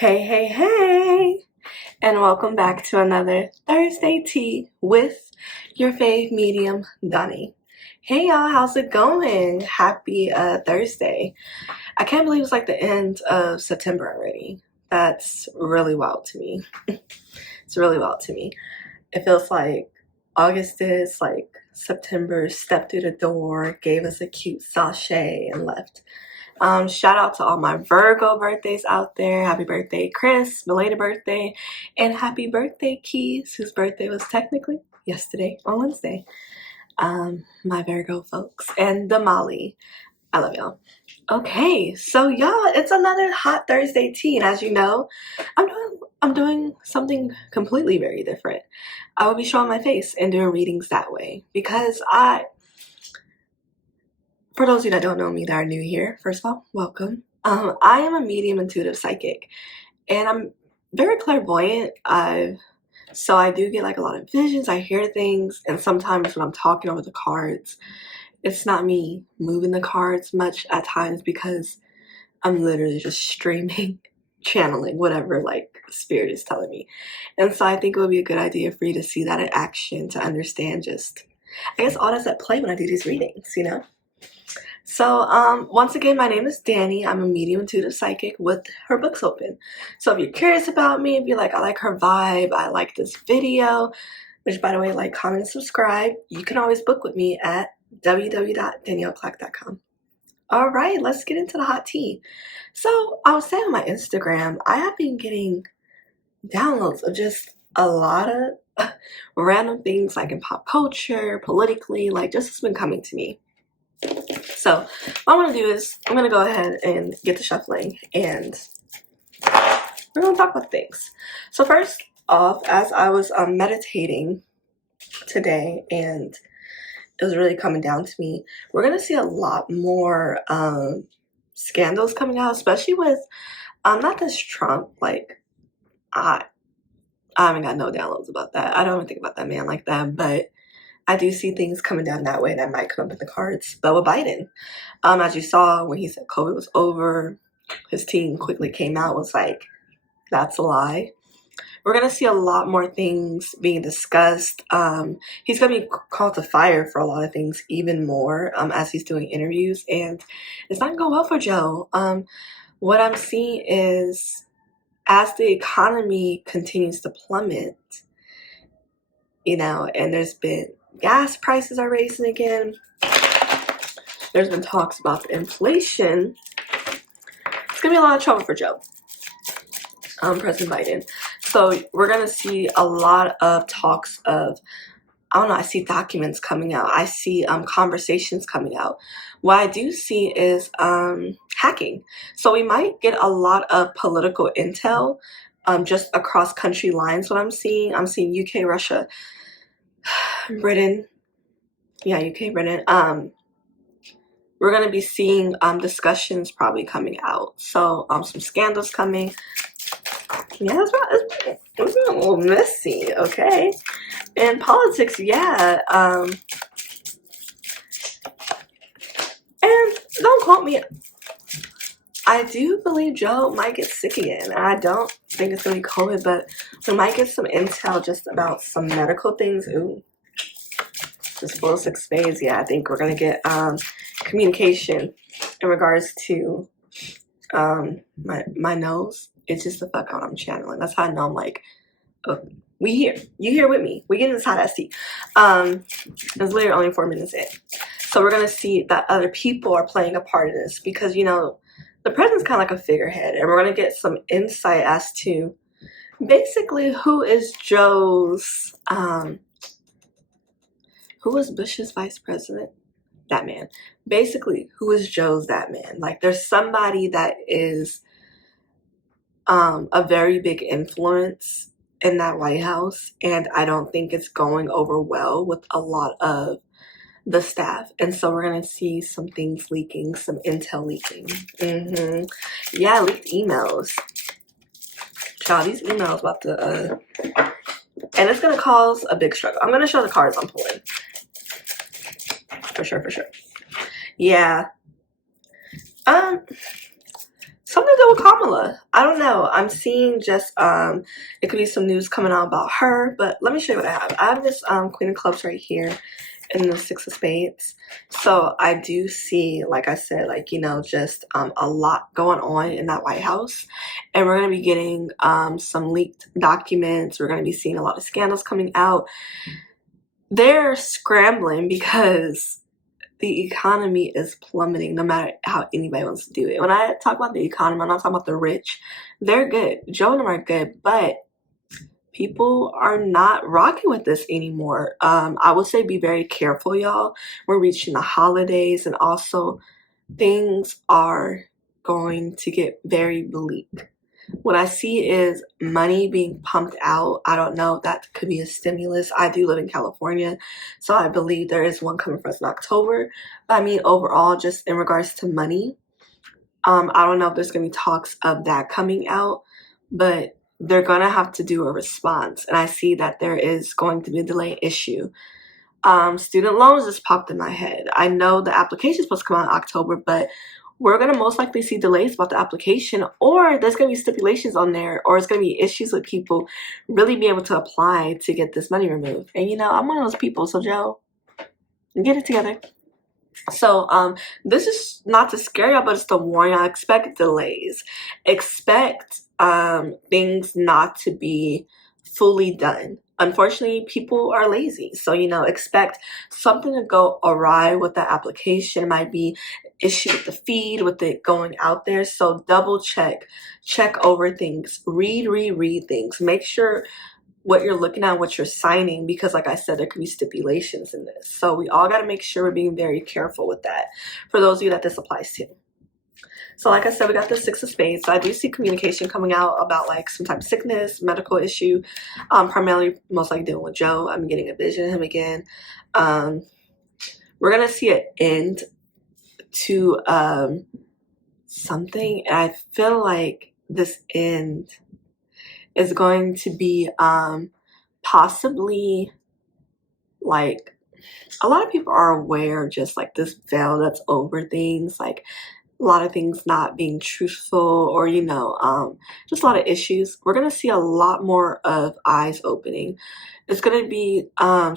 Hey, hey, hey, and welcome back to another Thursday Tea with your fave medium, Dani. Hey, y'all, how's it going? Happy Thursday. I can't believe it's like the end of September already. That's really wild to me. It's really wild to me. It feels like August is like September stepped through the door, gave us a cute sachet, and left. Shout out to all my Virgo birthdays out there. Happy birthday, Chris, belated birthday, and happy birthday, Keys, whose birthday was technically yesterday on Wednesday. My Virgo folks, and Damali. I love y'all. Okay, so y'all, it's another hot Thursday tea, and as you know, I'm doing something completely very different. I will be showing my face and doing readings that way because for those of you that don't know me that are new here, first of all, welcome. I am a medium intuitive psychic, and I'm very clairvoyant. So I do get like a lot of visions. I hear things, and sometimes when I'm talking over the cards, it's not me moving the cards much at times because I'm literally just streaming, channeling whatever like spirit is telling me. And so I think it would be a good idea for you to see that in action to understand just, I guess, all that's at play when I do these readings, you know? So, once again, my name is Dani. I'm a medium intuitive psychic with her books open. So if you're curious about me, if you're like, I like her vibe, I like this video, which by the way, like, comment, and subscribe, you can always book with me at www.danielleclack.com. All right, let's get into the hot tea. So I was saying on my Instagram, I have been getting downloads of just a lot of random things like in pop culture, politically, like just has been coming to me. So what I'm going to do is I'm going to go ahead and get the shuffling and we're going to talk about things. So first off, as I was meditating today and it was really coming down to me, we're going to see a lot more scandals coming out, especially with not this Trump. Like I haven't got no downloads about that. I don't even think about that man like that, but I do see things coming down that way that might come up in the cards. But with Biden, as you saw when he said COVID was over, his team quickly came out, was like, that's a lie. We're going to see a lot more things being discussed. He's going to be called to fire for a lot of things even more as he's doing interviews. And it's not going to go well for Joe. What I'm seeing is as the economy continues to plummet, you know, and there's been gas prices are raising again. There's been talks about the inflation. It's going to be a lot of trouble for Joe, President Biden. So we're going to see a lot of talks of, I don't know, I see documents coming out. I see conversations coming out. What I do see is hacking. So we might get a lot of political intel just across country lines. What I'm seeing UK, Russia, Britain. Yeah, UK, Britain. We're going to be seeing discussions probably coming out. So some scandals coming. Yeah, it's been a little messy, okay? In politics, yeah. And don't quote me. I do believe Joe might get sick again. I don't think it's going to be COVID, but we might get some intel just about some medical things. Ooh. Just full of 6 spades. Yeah, I think we're going to get communication in regards to my nose. It's just the fuck out I'm channeling. That's how I know I'm like, oh, we here. You here with me. We getting this hot ass tea. It's literally only 4 minutes in. So we're going to see that other people are playing a part in this because, you know, the president's kind of like a figurehead. And we're going to get some insight as to basically who is Joe's, who was Bush's vice president? That man. Basically, who is Joe's that man? Like, there's somebody that is a very big influence in that White House, and I don't think it's going over well with a lot of the staff. And so we're going to see some things leaking, some intel leaking. Yeah, leaked emails. Child, these emails about to, and it's going to cause a big struggle. I'm going to show the cards I'm pulling. For sure. Yeah. something to do with Kamala. I don't know. I'm seeing just it could be some news coming out about her, but let me show you what I have. I have this Queen of Clubs right here in the Six of Spades. So I do see, like I said, like, you know, just a lot going on in that White House. And we're going to be getting some leaked documents. We're going to be seeing a lot of scandals coming out. They're scrambling because the economy is plummeting no matter how anybody wants to do it. When I talk about the economy, I'm not talking about the rich. They're good. Joe and them are good, but people are not rocking with this anymore. I would say be very careful, y'all. We're reaching the holidays, and also things are going to get very bleak. What I see is money being pumped out. I don't know if that could be a stimulus. I do live in California, so I believe there is one coming for us in October. But I mean, overall, just in regards to money, I don't know if there's going to be talks of that coming out, but they're going to have to do a response. And I see that there is going to be a delay issue. Student loans just popped in my head. I know the application is supposed to come out in October, but we're going to most likely see delays about the application, or there's going to be stipulations on there, or it's going to be issues with people really being able to apply to get this money removed. And you know, I'm one of those people, so Joe, get it together. So this is not to scare y'all, but it's to warn y'all. Expect delays. Expect things not to be fully done. Unfortunately, people are lazy. So, you know, expect something to go awry with the application. It might be issue with the feed, with it going out there. So double check over things, reread things. Make sure what you're looking at, what you're signing, because like I said, there could be stipulations in this. So we all got to make sure we're being very careful with that for those of you that this applies to. So like I said, we got the Six of Spades. So I do see communication coming out about like some type of sickness, medical issue, primarily most likely dealing with Joe. I'm getting a vision of him again. We're going to see an end to something. And I feel like this end is going to be possibly, like, a lot of people are aware of just like this veil that's over things, like a lot of things not being truthful, or you know, just a lot of issues. We're gonna see a lot more of eyes opening. It's gonna be a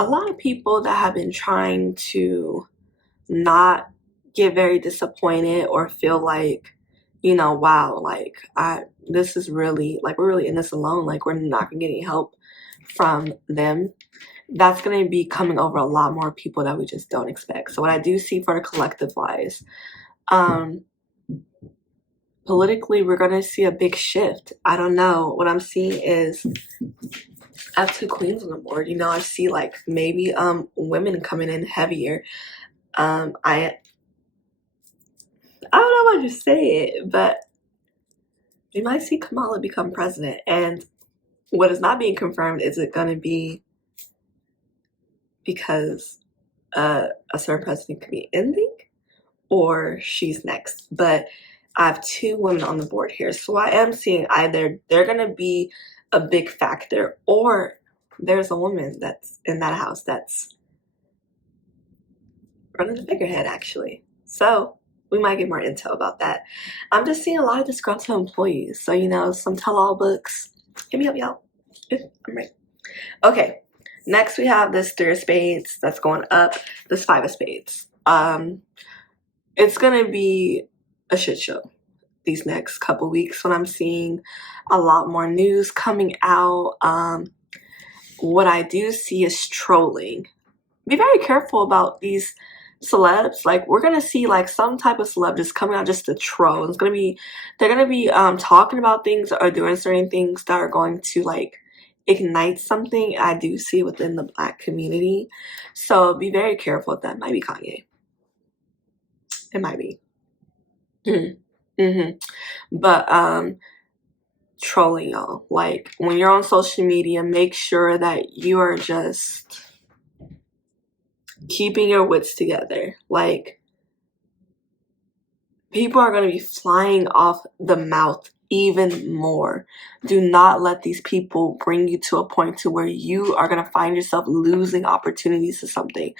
lot of people that have been trying to not get very disappointed or feel like, you know, wow, like this is really, like, we're really in this alone, like we're not gonna get any help from them. That's going to be coming over a lot more people that we just don't expect. So what I do see for the collective wise, politically, we're going to see a big shift. I don't know. What I'm seeing is I have two queens on the board. You know, I see like maybe women coming in heavier. I don't know how to say it, but we might see Kamala become president. And what is not being confirmed is it going to be because a certain president could be ending, or she's next. But I have two women on the board here. So I am seeing either they're going to be a big factor, or there's a woman that's in that house that's running the figurehead, actually. So we might get more intel about that. I'm just seeing a lot of disgruntled employees. So, you know, some tell-all books. Hit me up, y'all. I'm right. Okay. Next, we have this Three of Spades that's going up. This Five of Spades. It's gonna be a shit show these next couple weeks when I'm seeing a lot more news coming out. What I do see is trolling. Be very careful about these celebs. Like, we're gonna see like some type of celeb just coming out just to troll. It's gonna be, they're gonna be talking about things or doing certain things that are going to like ignite something. I do see within the Black community. So be very careful with that. Might be Kanye. It might be. Mm-hmm. But trolling, y'all. Like, when you're on social media, make sure that you are just keeping your wits together. Like, people are going to be flying off the mouth even more. Do not let these people bring you to a point to where you are going to find yourself losing opportunities to something.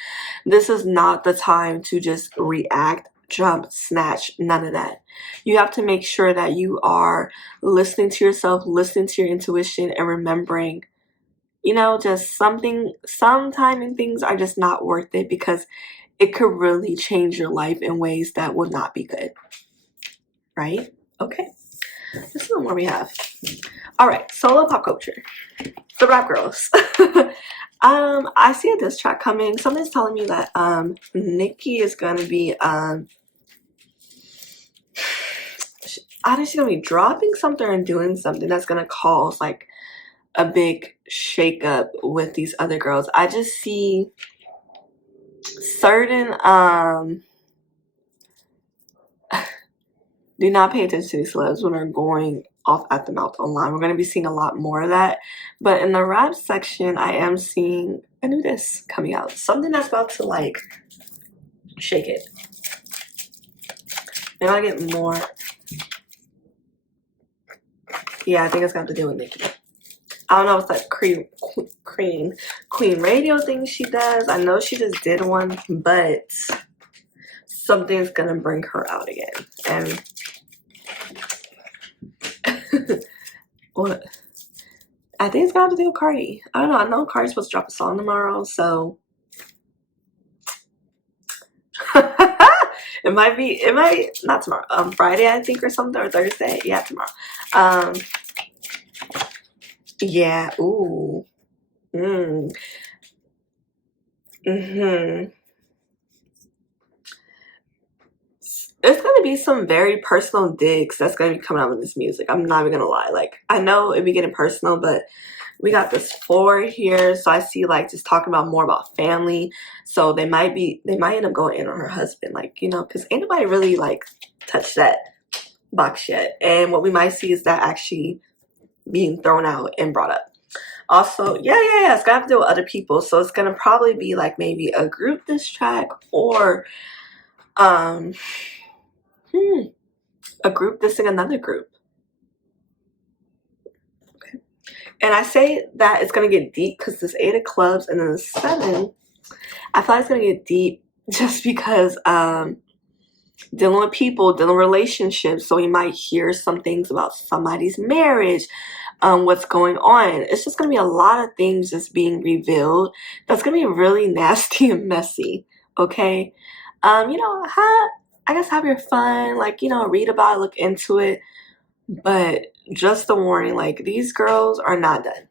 This is not the time to just react, jump, snatch, none of that. You have to make sure that you are listening to yourself, listening to your intuition, and remembering, just sometime in things are just not worth it, because it could really change your life in ways that would not be good. Right? Okay. Let's see what more we have. All right, solo pop culture. The rap girls. I see a diss track coming. Something's telling me that Nicki is gonna be I think she's gonna be dropping something and doing something that's gonna cause like a big shakeup with these other girls. I just see certain do not pay attention to these celebs when they're going off at the mouth online. We're going to be seeing a lot more of that. But in the rap section, I am seeing a new diss coming out. Something that's about to like shake it. Maybe I'll get more. Yeah, I think it's got to do with Nicki. I don't know if it's that Queen Radio thing she does. I know she just did one, but something's going to bring her out again. And what? I think it's got to do with Cardi. I don't know. I know Cardi's supposed to drop a song tomorrow, so it might not tomorrow. Friday, I think, or something, or Thursday. Yeah, tomorrow. Yeah. Ooh. There's gonna be some very personal digs that's gonna be coming out with this music. I'm not even gonna lie. Like, I know it'd be getting personal, but we got this floor here, so I see like just talking about more about family. So they might end up going in on her husband, like, because ain't nobody really like touched that box yet. And what we might see is that actually being thrown out and brought up. Also, yeah, it's gonna have to do with other people. So it's gonna probably be like maybe a group diss track, or a group dissing another group. Okay. And I say that it's gonna get deep because there's 8 of clubs, and then the 7, I feel like it's gonna get deep just because dealing with people, dealing with relationships. So you might hear some things about somebody's marriage, what's going on. It's just gonna be a lot of things just being revealed. That's gonna be really nasty and messy. Okay. I guess have your fun, like, read about it, look into it. But just a warning, like, these girls are not done.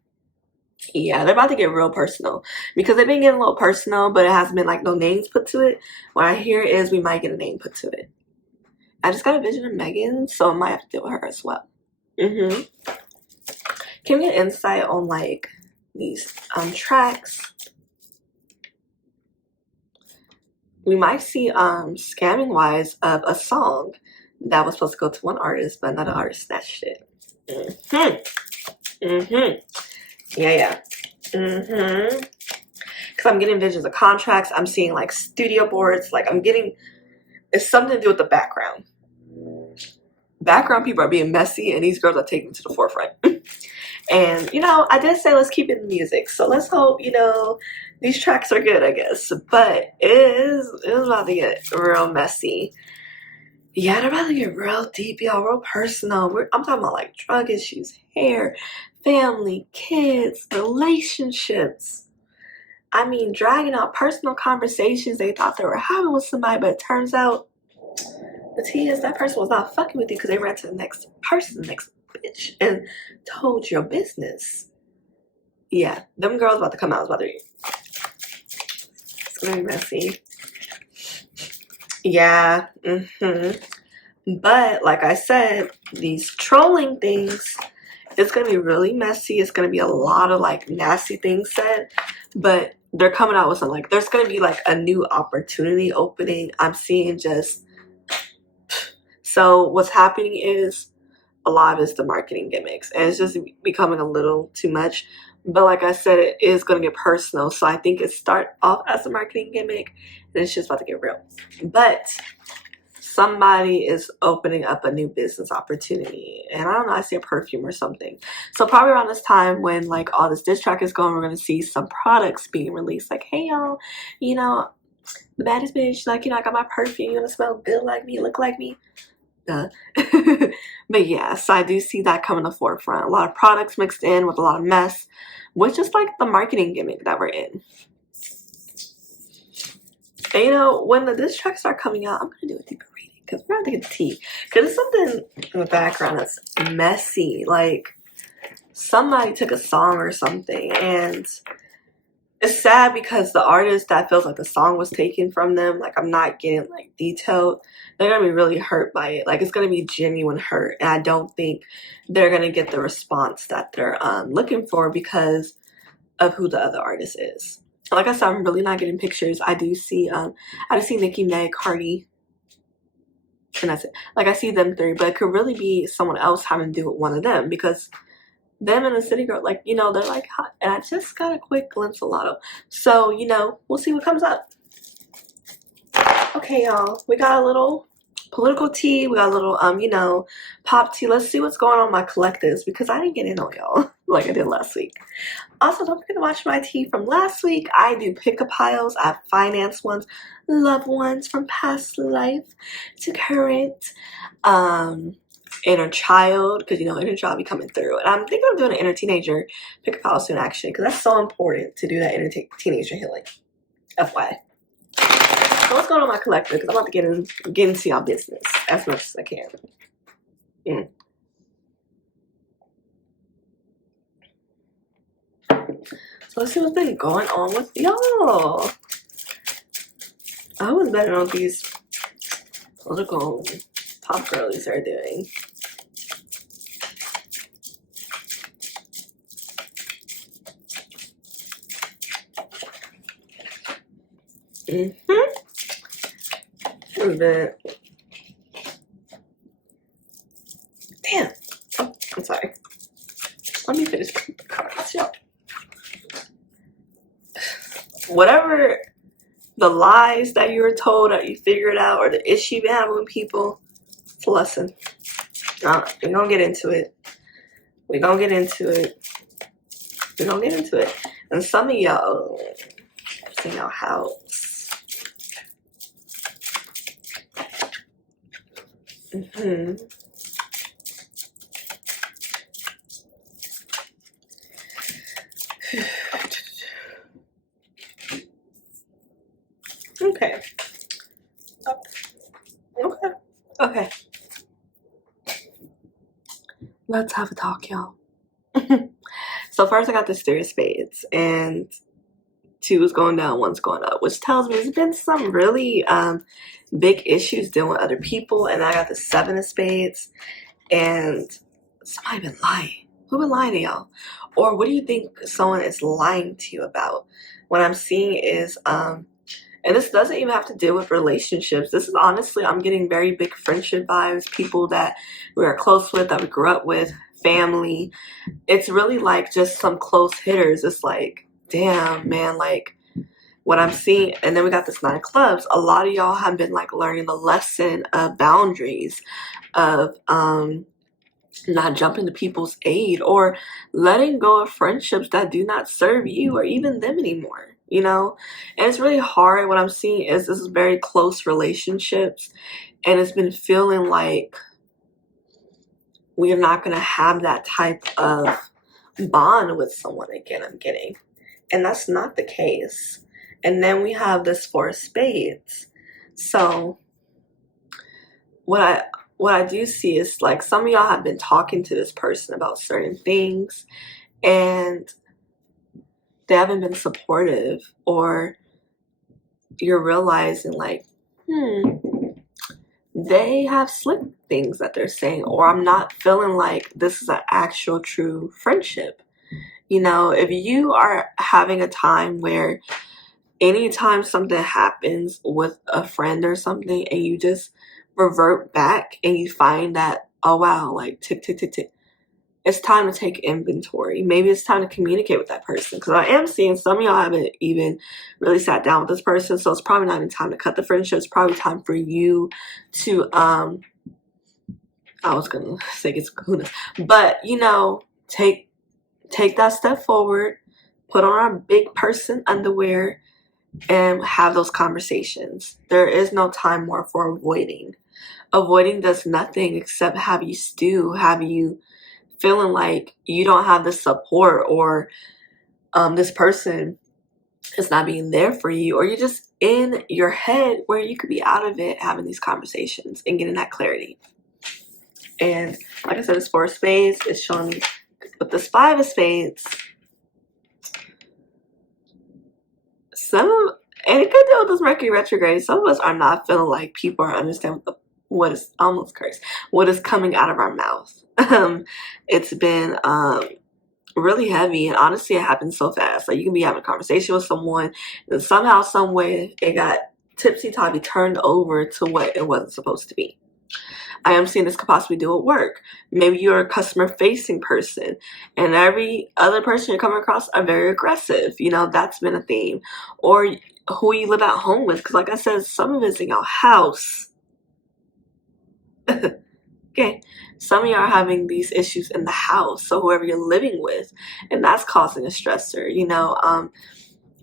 Yeah, they're about to get real personal, because they've been getting a little personal, but it hasn't been like no names put to it. What I hear is we might get a name put to it. I just got a vision of Megan, so I might have to deal with her as well. Can we get insight on like these tracks? We might see scamming wise of a song that was supposed to go to one artist, but another artist snatched it. Yeah. Because I'm getting visions of contracts. I'm seeing like studio boards. Like it's something to do with the background. Background people are being messy, and these girls are taking it to the forefront. And, I did say let's keep it in music. So let's hope, these tracks are good, I guess. But it is about to get real messy. Yeah, they're about to get real deep, y'all, real personal. I'm talking about like drug issues, hair, family, kids, relationships. I mean, dragging out personal conversations they thought they were having with somebody, but it turns out the tea is that person was not fucking with you because they ran to the next person, the next bitch, and told your business. Yeah, them girls about to come out. It's about to be. It's gonna be messy. Yeah. But like I said, these trolling things, it's gonna be really messy. It's gonna be a lot of like nasty things said, but they're coming out with something. Like, there's gonna be like a new opportunity opening. I'm seeing just. So what's happening is a lot of it's the marketing gimmicks, and it's just becoming a little too much. But like I said, it is going to get personal. So I think it start off as a marketing gimmick, and it's just about to get real. But somebody is opening up a new business opportunity, and I don't know, I see a perfume or something. So probably around this time when like all this diss track is going, we're gonna see some products being released, like, hey y'all, you know, the baddest bitch, like, you know, I got my perfume, you wanna smell good like me, look like me. Duh. But yeah, so I do see that coming to the forefront. A lot of products mixed in with a lot of mess, which is like the marketing gimmick that we're in. And you know, when the diss tracks start coming out, I'm gonna do a deeper reading because we're gonna get the tea. Because it's something in the background that's messy. Like somebody took a song or something, and it's sad because the artist that feels like the song was taken from them, like I'm not getting like detailed, they're gonna be really hurt by it. Like it's gonna be genuine hurt, and I don't think they're gonna get the response that they're looking for because of who the other artist is. Like I said, I'm really not getting pictures. I do see Nicki, Meg, Cardi, and that's it. Like I see them three, but it could really be someone else having to do with one of them because them and the city girl, like, you know, they're like hot. And I just got a quick glimpse of Lotto. So, you know, we'll see what comes up. Okay, y'all, we got a little political tea. We got a little, you know, pop tea. Let's see what's going on with my collectives because I didn't get in on y'all like I did last week. Also, don't forget to watch my tea from last week. I do pick-up piles. I have finance ones, love ones from past life to current, inner child, because you know inner child be coming through. And I'm thinking of doing an inner teenager pick-up pile soon, actually, because that's so important to do that inner teenager healing. FYI. So what's going on with my collective? Because I'm about to get into y'all business as much as I can. So let's see what's been going on with y'all. I was betting on these political pop girlies are doing. A bit. Damn. Oh, I'm sorry. Let me finish the cards, y'all. Whatever the lies that you were told that you figured out or the issue you have with people, it's a lesson. We're gonna get into it. We're gonna get into it. We're gonna get into it. And some of y'all, it's in your house. Okay. Okay. Let's have a talk, y'all. So first I got this three of spades, and two is going down, one's going up, which tells me there's been some really big issues dealing with other people. And I got the seven of spades, and somebody been lying. Who been lying to y'all? Or what do you think someone is lying to you about? What I'm seeing is and this doesn't even have to deal with relationships. This is honestly, I'm getting very big friendship vibes, people that we are close with, that we grew up with, family. It's really like just some close hitters. It's like, damn, man, like what I'm seeing. And then we got this nine of clubs. A lot of y'all have been like learning the lesson of boundaries, of not jumping to people's aid or letting go of friendships that do not serve you or even them anymore. You know, and it's really hard. What I'm seeing is this is very close relationships, and it's been feeling like we are not going to have that type of bond with someone again. I'm getting, and that's not the case. And then we have this four of spades. So what I do see is like some of y'all have been talking to this person about certain things, and they haven't been supportive, or you're realizing like, they have slick things that they're saying, or I'm not feeling like this is an actual true friendship. You know, if you are having a time where anytime something happens with a friend or something and you just revert back and you find that, oh wow, like tick, tick, tick, tick, it's time to take inventory. Maybe it's time to communicate with that person, because I am seeing some of y'all haven't even really sat down with this person, so it's probably not even time to cut the friendship. It's probably time for you to I was gonna say get some kahunas, but you know, take that step forward, put on our big person underwear, and have those conversations. There is no time more for avoiding. Avoiding does nothing except have you stew, have you feeling like you don't have the support, or this person is not being there for you, or you're just in your head where you could be out of it having these conversations and getting that clarity. And like I said, it's 4 of spades. It's showing me with this 5 of spades, and it could deal with this Mercury retrograde. Some of us are not feeling like people are understanding what is almost cursed, what is coming out of our mouth. It's been really heavy, and honestly, it happens so fast. Like, you can be having a conversation with someone, and somehow, some way, it got tipsy-toppy turned over to what it wasn't supposed to be. I am seeing this could possibly do at work. Maybe you're a customer-facing person, and every other person you're coming across are very aggressive. You know, that's been a theme. Or who you live at home with, because like I said, some of it's in your house. Okay, some of you are having these issues in the house, so whoever you're living with, and that's causing a stressor, you know.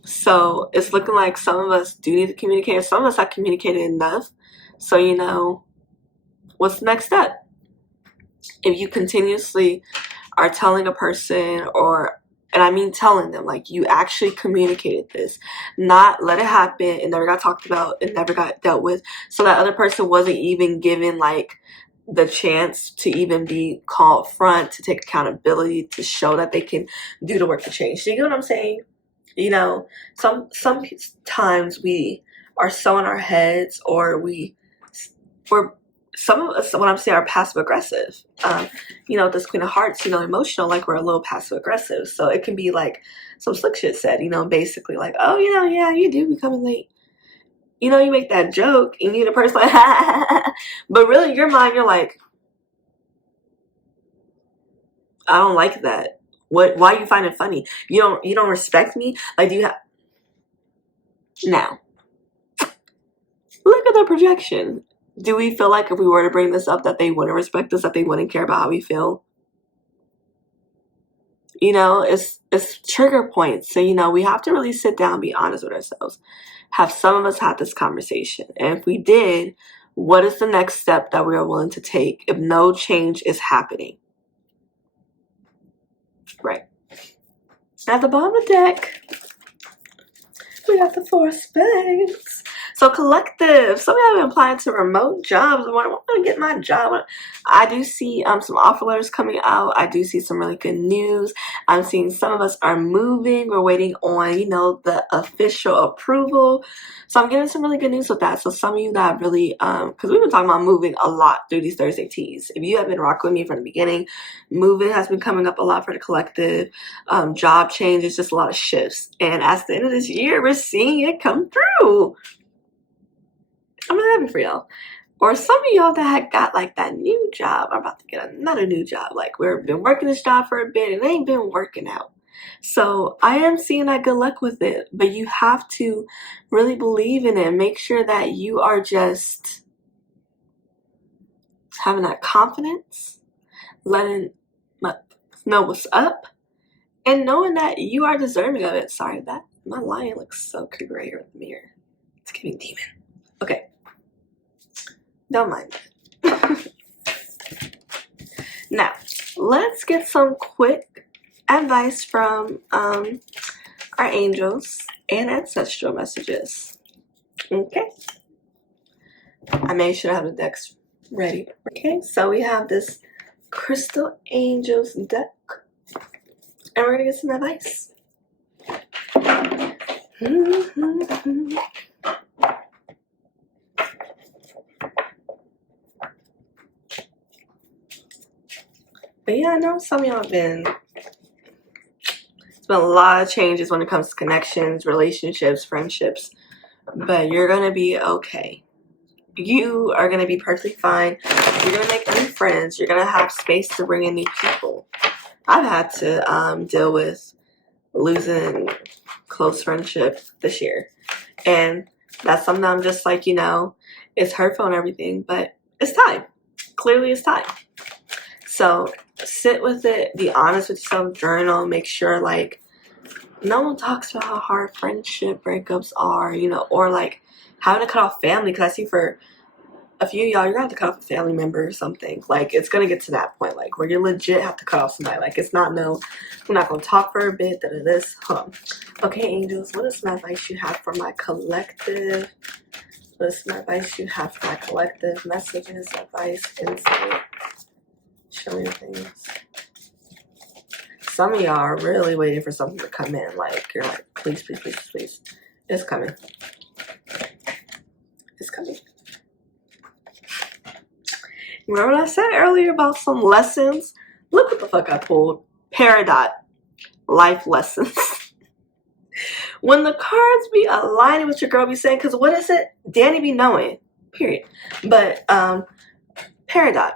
So it's looking like some of us do need to communicate. Some of us have communicated enough. So, you know, what's the next step? If you continuously are telling a person, and I mean telling them, like you actually communicated this, not let it happen and never got talked about and never got dealt with, so that other person wasn't even given like the chance to even be called front, to take accountability, to show that they can do the work to change. So you get what I'm saying? You know, sometimes we are so in our heads, or we're some of us, when I'm saying, are passive aggressive. You know, this Queen of Hearts, you know, emotional, like we're a little passive aggressive. So it can be like some slick shit said, you know, basically like, oh, you know, yeah, you do be coming late. You know, you make that joke and you the person like, but really in your mind, you're like, I don't like that. Why you find it funny? You don't respect me? Like, do you have, now, look at the projection. Do we feel like if we were to bring this up that they wouldn't respect us, that they wouldn't care about how we feel? You know, it's trigger points. So, you know, we have to really sit down and be honest with ourselves. Have some of us had this conversation? And if we did, what is the next step that we are willing to take if no change is happening? Right. At the bottom of the deck, we got the 4 of spades. So collective, some of y'all have been applying to remote jobs. I want to get my job. I do see some offer letters coming out. I do see some really good news. I'm seeing some of us are moving. We're waiting on, you know, the official approval. So I'm getting some really good news with that. So some of you that really, because we've been talking about moving a lot through these Thursday teas. If you have been rocking with me from the beginning, moving has been coming up a lot for the collective. Job changes, just a lot of shifts. And at the end of this year, we're seeing it come through. I'm really happy for y'all. Or some of y'all that had got like that new job are about to get another new job. Like, we've been working this job for a bit and it ain't been working out. So I am seeing that good luck with it. But you have to really believe in it. Make sure that you are just having that confidence, letting know what's up, and knowing that you are deserving of it. Sorry, that my lion looks so creepy right here in the mirror. It's giving demon. Okay. Don't mind it. Now, let's get some quick advice from our angels and ancestral messages. Okay. I made sure I have the decks ready. Okay, so we have this Crystal Angels deck, and we're going to get some advice. But yeah, I know some of y'all have been, it's been a lot of changes when it comes to connections, relationships, friendships, but you're going to be okay. You are going to be perfectly fine. You're going to make new friends. You're going to have space to bring in new people. I've had to deal with losing close friendship this year. And that's something I'm just like, it's hurtful and everything, but it's time. Clearly it's time. So sit with it, be honest with yourself, journal, make sure like no one talks about how hard friendship breakups are, or like having to cut off family. Because I see for a few of y'all, you're gonna have to cut off a family member or something. Like it's gonna get to that point, like where you legit have to cut off somebody. Like it's not no, we're not gonna talk for a bit. This, Okay, angels, what is my advice you have for my collective? What is my advice you have for my collective? Messages, advice, insight. Show me things. Some of y'all are really waiting for something to come in. Like you're like, please, please, please, please. It's coming. It's coming. Remember what I said earlier about some lessons? Look what the fuck I pulled. Peridot. Life lessons. When the cards be aligning with your girl be saying, because what is it? Danny be knowing. Period. But Peridot.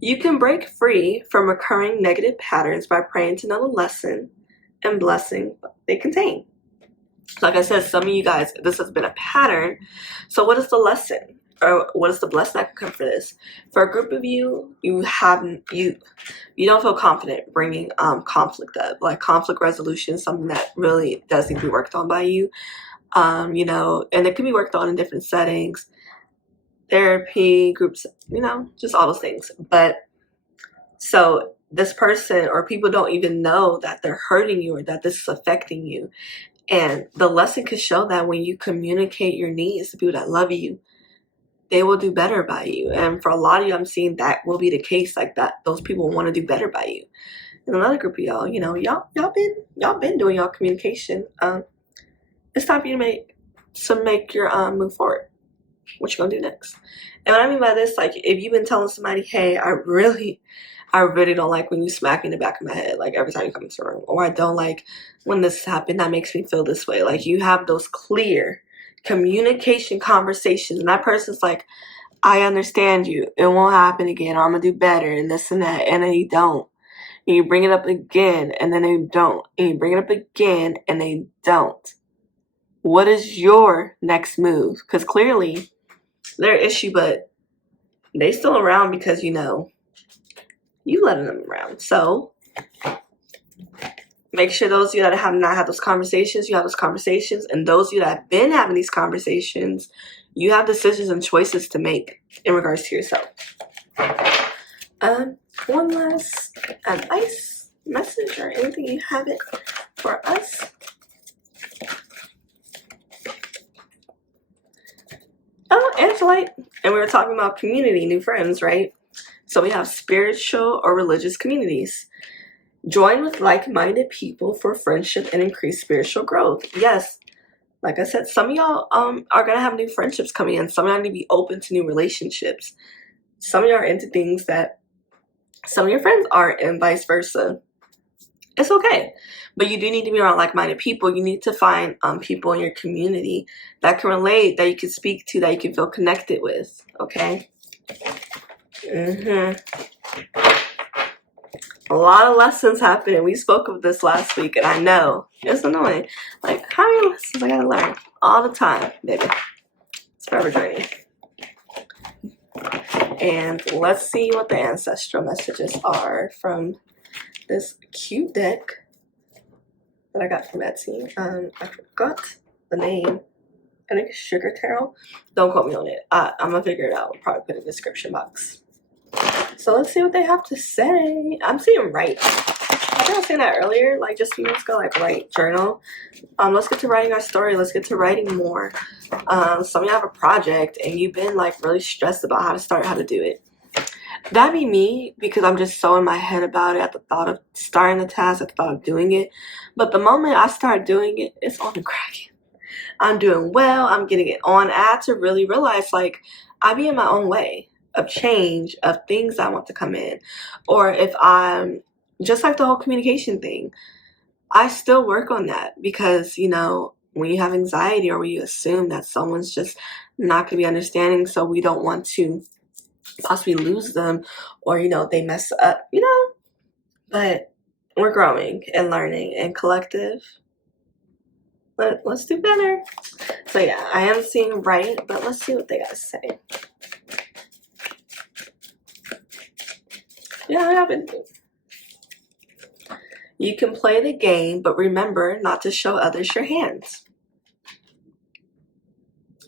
You can break free from recurring negative patterns by praying to know the lesson and blessing they contain. Like I said, some of you guys, this has been a pattern. So what is the lesson? Or what is the blessing that can come for this? For a group of you, you don't feel confident bringing conflict up. Like conflict resolution is something that really does need to be worked on by you. And it can be worked on in different settings. Therapy, groups, just all those things. But so this person or people don't even know that they're hurting you or that this is affecting you. And the lesson could show that when you communicate your needs to people that love you, they will do better by you. And for a lot of you, I'm seeing that will be the case, like that those people want to do better by you. And another group of y'all, y'all been doing y'all communication. It's time for you to make your move forward. What you gonna do next? And what I mean by this, like if you've been telling somebody, hey, I really don't like when you smack me in the back of my head, like every time you come into the room, or I don't like when this happened, that makes me feel this way. Like you have those clear communication conversations, and that person's like, I understand you, it won't happen again, I'm gonna do better, and this and that, and then you don't. And you bring it up again, and then they don't. And you bring it up again, and they don't. What is your next move? Because clearly they're an issue, but they still around because you letting them around. So make sure those of you that have not had those conversations, you have those conversations. And those of you that have been having these conversations, you have decisions and choices to make in regards to yourself. One last advice, message, or anything you have it for us. Oh, Angelite. And we were talking about community, new friends, right? So we have spiritual or religious communities. Join with like-minded people for friendship and increased spiritual growth. Yes, like I said, some of y'all are going to have new friendships coming in. Some of y'all need to be open to new relationships. Some of y'all are into things that some of your friends aren't, and vice versa. It's okay. But you do need to be around like-minded people. You need to find people in your community that can relate, that you can speak to, that you can feel connected with. Okay? A lot of lessons happening. We spoke of this last week, and I know it's annoying. Like, how many lessons I gotta learn all the time, baby? It's forever journey. And let's see what the ancestral messages are from this cute deck that I got from Etsy. I forgot the name. I think it's Sugar Tarot. Don't quote me on it. I'm gonna figure it out. I'll probably put it in the description box. So let's see what they have to say. I'm saying write. I think I was saying that earlier, like just a few minutes ago, like write, journal. Let's get to writing our story. Let's get to writing more. Some of you have a project and you've been like really stressed about how to start, how to do it. That'd be me because I'm just so in my head about it at the thought of starting the task, at the thought of doing it. But the moment I start doing it, it's on the cracking. I'm doing well. I'm getting it on. I had to really realize like I be in my own way of change, of things I want to come in. Or if I'm just like the whole communication thing, I still work on that because, when you have anxiety or when you assume that someone's just not going to be understanding, so we don't want to possibly lose them or, they mess up, but We're growing and learning and collective. Let's do better. So yeah, I am seeing right, but let's see what they gotta say. Yeah, I haven't. You can play the game, but remember not to show others your hands.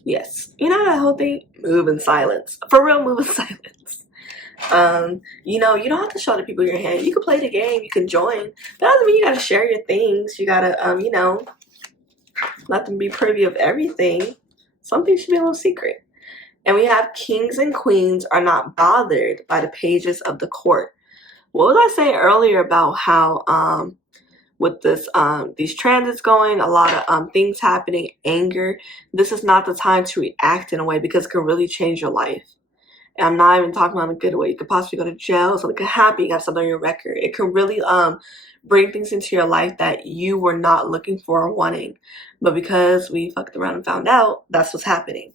Yes. You know that whole thing? Move in silence. For real, move in silence. You know, you don't have to show other people your hand. You can play the game, you can join. That doesn't mean you gotta share your things. You gotta, you know, let them be privy of everything. Some things should be a little secret. And we have kings and queens are not bothered by the pages of the court. What was I saying earlier about how with this these transits going, a lot of things happening, anger, this is not the time to react in a way because it can really change your life. And I'm not even talking about in a good way. You could possibly go to jail, something could happen, you have something on your record. It can really bring things into your life that you were not looking for or wanting. But because we fucked around and found out, that's what's happening.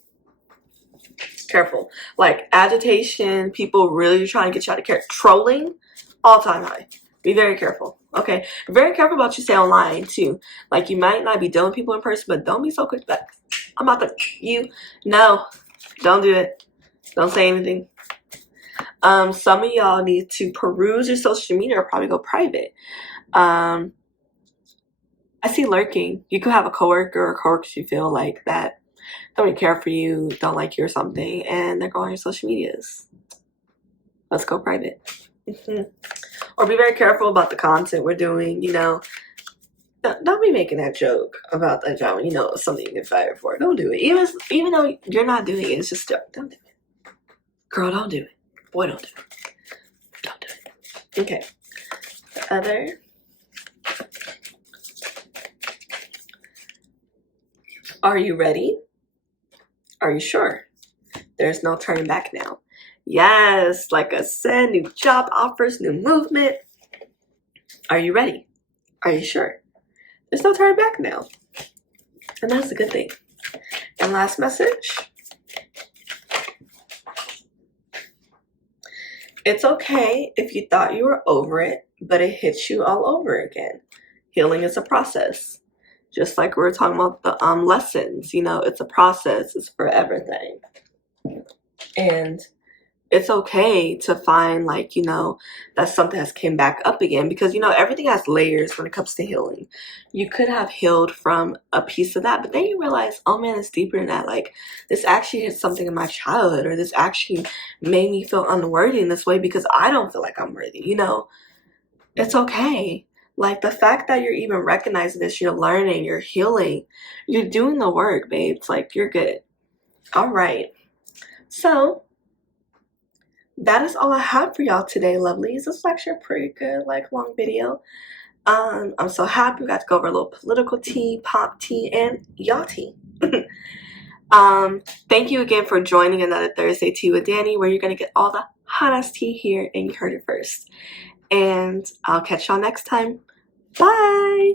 Careful. Like agitation, people really trying to get you out of character. Trolling, all time high. Be very careful. Okay? Very careful about what you say online too. Like you might not be dealing with people in person, but don't be so quick back. I'm about to no, don't do it. Don't say anything. Some of y'all need to peruse your social media or probably go private. I see lurking. You could have a coworker or coworkers you feel like that don't really care for you, don't like you or something, and they're going on your social medias. Let's go private. Or be very careful about the content we're doing, you know. Don't be making that joke about that job, you know, something you get fired for. Don't do it. Even though you're not doing it, it's just don't do it. Girl, don't do it. Boy, don't do it. Don't do it. Okay. The other. Are you ready? Are you sure? There's no turning back now. Yes, like I said, new job offers, new movement. Are you ready? Are you sure? There's no turning back now. And that's a good thing. And last message. It's okay if you thought you were over it, but it hits you all over again. Healing is a process. Just like we were talking about the lessons, you know, it's a process. It's for everything. And it's okay to find like, you know, that something has came back up again because, you know, everything has layers when it comes to healing. You could have healed from a piece of that, but then you realize, oh man, it's deeper than that. Like this actually hit something in my childhood, or this actually made me feel unworthy in this way because I don't feel like I'm worthy, you know. It's okay. Like the fact that you're even recognizing this, you're learning, you're healing, you're doing the work, babe. It's like you're good. All right. So that is all I have for y'all today, lovelies. This was actually a pretty good, like, long video. I'm so happy we got to go over a little political tea, pop tea, and y'all tea. Thank you again for joining another Thursday Tea with Dani, where you're gonna get all the hot ass tea here, and you heard it first. And I'll catch y'all next time. Bye.